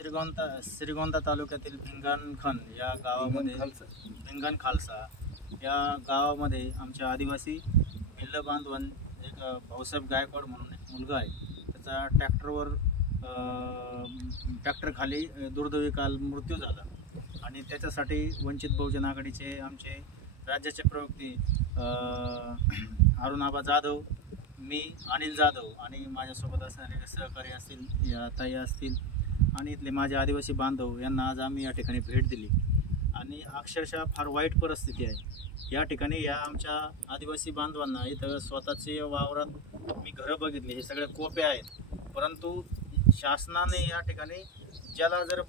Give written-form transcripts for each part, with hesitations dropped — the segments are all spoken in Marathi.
श्रीगोंदा तालुक्यातील भिंगणखण या गावामध्ये भिंगण खालसा या गावामध्ये आमच्या आदिवासी भिल्ल बांधवन एक भाऊसाहेब गायकवाड म्हणून एक मुलगा आहे. त्याचा ट्रॅक्टर खाली दुर्दैवी काल मृत्यू झाला आणि त्याच्यासाठी वंचित बहुजन आघाडीचे आमचे राज्याचे प्रवक्ते अरुणाबा जाधव, मी अनिल जाधव आणि माझ्यासोबत असणारे सहकारी असतील, या ताई असतील आणि इथले माझे आदिवासी बांधव यांना आज आम्ही या ठिकाणी भेट दिली आणि अक्षरशः फार वाईट परिस्थिती आहे या ठिकाणी. या आमच्या आदिवासी बांधवांना इथं स्वतःचे वावरात मी घरं बघितली, हे सगळे कोपे आहेत, परंतु शासनाने या ठिकाणी ज्याला जर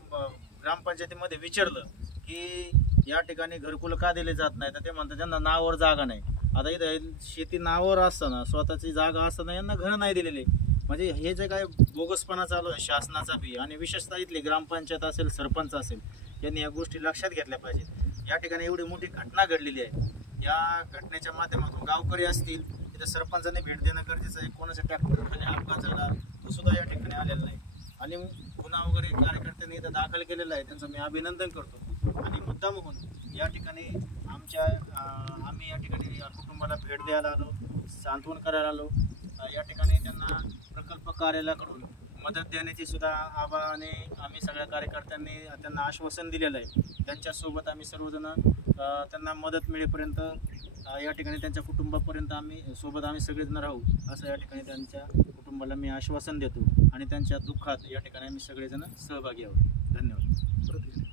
ग्रामपंचायतीमध्ये विचारलं की या ठिकाणी घरकुल का दिले जात नाही तर ते म्हणतात त्यांना नावावर जागा नाही. आता इथं शेती नावावर असताना स्वतःची जागा असताना यांना घरं नाही दिलेले. म्हणजे हे जे काय बोगसपणा चालू आहे शासनाचा बी आणि विशेषतः इथली ग्रामपंचायत असेल, सरपंच असेल, यांनी या गोष्टी लक्षात घेतल्या पाहिजेत. या ठिकाणी एवढी मोठी घटना घडलेली आहे. या घटनेच्या माध्यमातून गावकरी असतील, तिथं सरपंचाने भेट देणं गरजेचं आहे. कोणाच्या ट्रॅक्टरखाली अपघात झाला तो सुद्धा या ठिकाणी आलेला नाही आणि गुन्हा वगैरे कार्यकर्त्यांनी इथं दाखल केलेला आहे, त्यांचं मी अभिनंदन करतो. आणि मुद्दाम होऊन या ठिकाणी आम्ही या ठिकाणी या कुटुंबाला भेट द्यायला आलो, सांत्वन करायला आलो. या ठिकाणी त्यांना प्रकल्प कार्यालयाकडून मदत देण्याची सुद्धा आम्ही सगळ्या कार्यकर्त्यांनी त्यांना आश्वासन दिलेलं आहे. त्यांच्यासोबत आम्ही सर्वजण त्यांना मदत मिळेपर्यंत या ठिकाणी त्यांच्या कुटुंबापर्यंत आम्ही सगळेजण राहू असं या ठिकाणी त्यांच्या कुटुंबाला मी आश्वासन देतो आणि त्यांच्या दुःखात या ठिकाणी आम्ही सगळेजण सहभागी आहोत. धन्यवाद.